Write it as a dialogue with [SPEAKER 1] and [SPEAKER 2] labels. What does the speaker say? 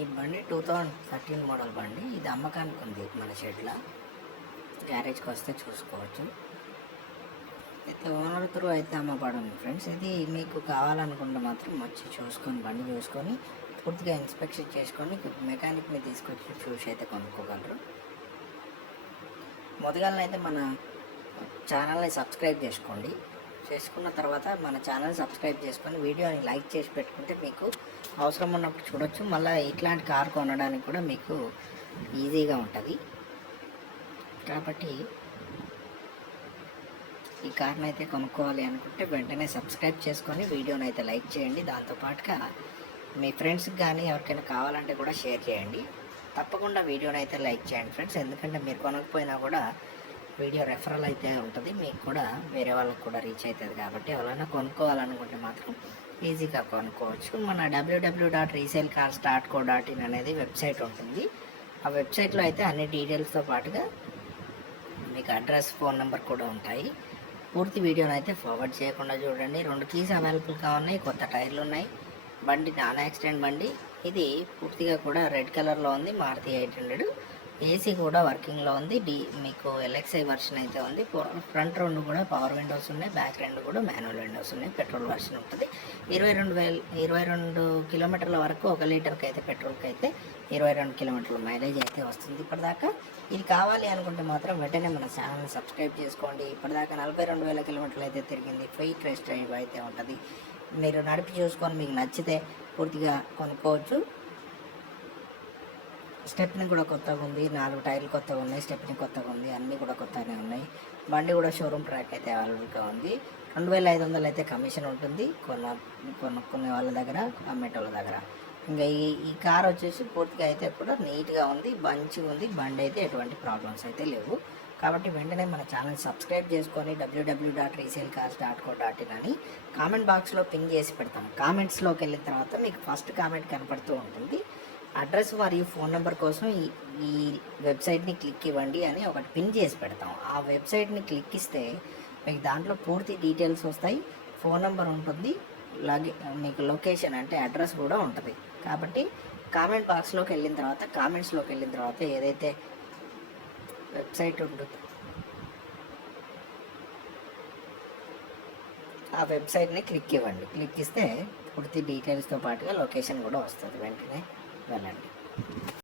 [SPEAKER 1] ఈ బండి two thousand thirteen model బండి. ఇది అమ్మకానికి ఉంది మన షెడ్లో. గ్యారేజ్కి వస్తే చూసుకోవచ్చు. అయితే ఓనర్ త్రూ అయితే అమ్మబడింది ఫ్రెండ్స్. ఇది మీకు కావాలనుకుంటే మాత్రం వచ్చి చూసుకొని బండి చూసుకొని పూర్తిగా ఇన్స్పెక్షన్ చేసుకొని మెకానిక్ని తీసుకొచ్చి చూసి అయితే కొనుక్కోగలరు. మొదగాలనైతే మన ఛానల్ని సబ్స్క్రైబ్ చేసుకోండి. చేసుకున్న తర్వాత మన ఛానల్ సబ్స్క్రైబ్ చేసుకొని వీడియోని లైక్ చేసి పెట్టుకుంటే మీకు అవసరం ఉన్నప్పుడు చూడొచ్చు. మళ్ళీ ఇట్లాంటి కార్ కొనడానికి కూడా మీకు ఈజీగా ఉంటుంది. కాబట్టి ఈ కార్ని అయితే కొనుక్కోవాలి అనుకుంటే వెంటనే సబ్స్క్రైబ్ చేసుకొని వీడియోని అయితే లైక్ చేయండి. దాంతోపాటుగా మీ ఫ్రెండ్స్కి కానీ ఎవరికైనా కావాలంటే కూడా షేర్ చేయండి. తప్పకుండా వీడియోని అయితే లైక్ చేయండి ఫ్రెండ్స్. ఎందుకంటే మీరు కొనకపోయినా కూడా వీడియో రెఫరల్ అయితే ఉంటుంది మీకు కూడా వేరే వాళ్ళకి కూడా రీచ్ అవుతుంది కాబట్టి ఎవరైనా కొనుక్కోవాలనుకుంటే మాత్రం ఈజీగా కొనుక్కోవచ్చు. మన W W dot resale cars dot co dot in అనేది వెబ్సైట్ ఉంటుంది. ఆ వెబ్సైట్లో అయితే అన్ని డీటెయిల్స్తో పాటుగా మీకు అడ్రస్ ఫోన్ నెంబర్ కూడా ఉంటాయి. పూర్తి వీడియోని అయితే ఫార్వర్డ్ చేయకుండా చూడండి. రెండు కీస్ అవైలబుల్గా ఉన్నాయి కొత్త టైర్లు ఉన్నాయి. బండి నాన్ యాక్సిడెంట్ బండి. ఇది పూర్తిగా కూడా రెడ్ కలర్లో ఉంది మారుతి ఎయిట్ హండ్రెడ్. ఏసీ కూడా వర్కింగ్లో ఉంది. డి మీకు ఎల్ఎక్స్ఐ వర్షన్ అయితే ఉంది. ఫ్రంట్ రెండు కూడా పవర్ విండోస్ ఉన్నాయి. బ్యాక్ రెండు కూడా మాన్యువల్ విండోస్ ఉన్నాయి. పెట్రోల్ వర్షన్ ఉంటుంది. ఇరవై రెండు వేల ఇరవై రెండు కిలోమీటర్ల వరకు ఒక లీటర్కి అయితే పెట్రోల్కి అయితే ఇరవై రెండు కిలోమీటర్ల మైలేజ్ అయితే వస్తుంది ఇప్పటిదాకా. ఇది కావాలి అనుకుంటే మాత్రం వెంటనే మన ఛానల్ని సబ్స్క్రైబ్ చేసుకోండి. ఇప్పటిదాకా నలభై రెండు వేల కిలోమీటర్లు అయితే తిరిగింది. ఫ్రీ టెస్ట్ డ్రైవ్ అయితే ఉంటుంది. మీరు నడిపి చూసుకొని మీకు నచ్చితే పూర్తిగా కొనుక్కోవచ్చు. స్టెప్ని కూడా కొత్తగా ఉంది. నాలుగు టైర్లు కొత్తగా ఉన్నాయి. స్టెప్ని కొత్తగా ఉంది. అన్నీ కూడా కొత్తగానే ఉన్నాయి. బండి కూడా షోరూమ్ ట్రాక్ అయితే అవైలబుల్గా ఉంది. రెండు వేల ఐదు వందలు అయితే కమిషన్ ఉంటుంది. కొన్న కొనుక్కునే వాళ్ళ దగ్గర అమ్మేటోళ్ళ దగ్గర. ఇంకా ఈ ఈ కార్ వచ్చేసి పూర్తిగా అయితే కూడా నీట్గా ఉంది. మంచిగా ఉంది. బండి అయితే ఎటువంటి ప్రాబ్లమ్స్ అయితే లేవు. కాబట్టి వెంటనే మన ఛానల్ సబ్స్క్రైబ్ చేసుకొని W W dot resale cars dot co dot in అని కామెంట్ బాక్స్లో పిన్ చేసి పెడతాం కామెంట్స్లోకి వెళ్ళిన తర్వాత మీకు ఫస్ట్ కామెంట్ కనపడుతూ ఉంటుంది. అడ్రస్ మరియు ఫోన్ నెంబర్ కోసం ఈ ఈ వెబ్సైట్ని క్లిక్ ఇవ్వండి అని ఒకటి పిన్ చేసి పెడతాం. ఆ వెబ్సైట్ని క్లిక్ ఇస్తే మీకు దాంట్లో పూర్తి డీటెయిల్స్ వస్తాయి. ఫోన్ నెంబర్ ఉంటుంది. లగే మీకు లొకేషన్ అంటే అడ్రస్ కూడా ఉంటుంది. కాబట్టి కామెంట్ బాక్స్లోకి వెళ్ళిన తర్వాత కామెంట్స్లోకి వెళ్ళిన తర్వాత ఏదైతే వెబ్సైట్ ఉంటుందో ఆ వెబ్సైట్ని క్లిక్ ఇవ్వండి. క్లిక్ ఇస్తే పూర్తి డీటెయిల్స్తో పాటుగా లొకేషన్ కూడా వస్తుంది వెంటనే. వెళ్ళండి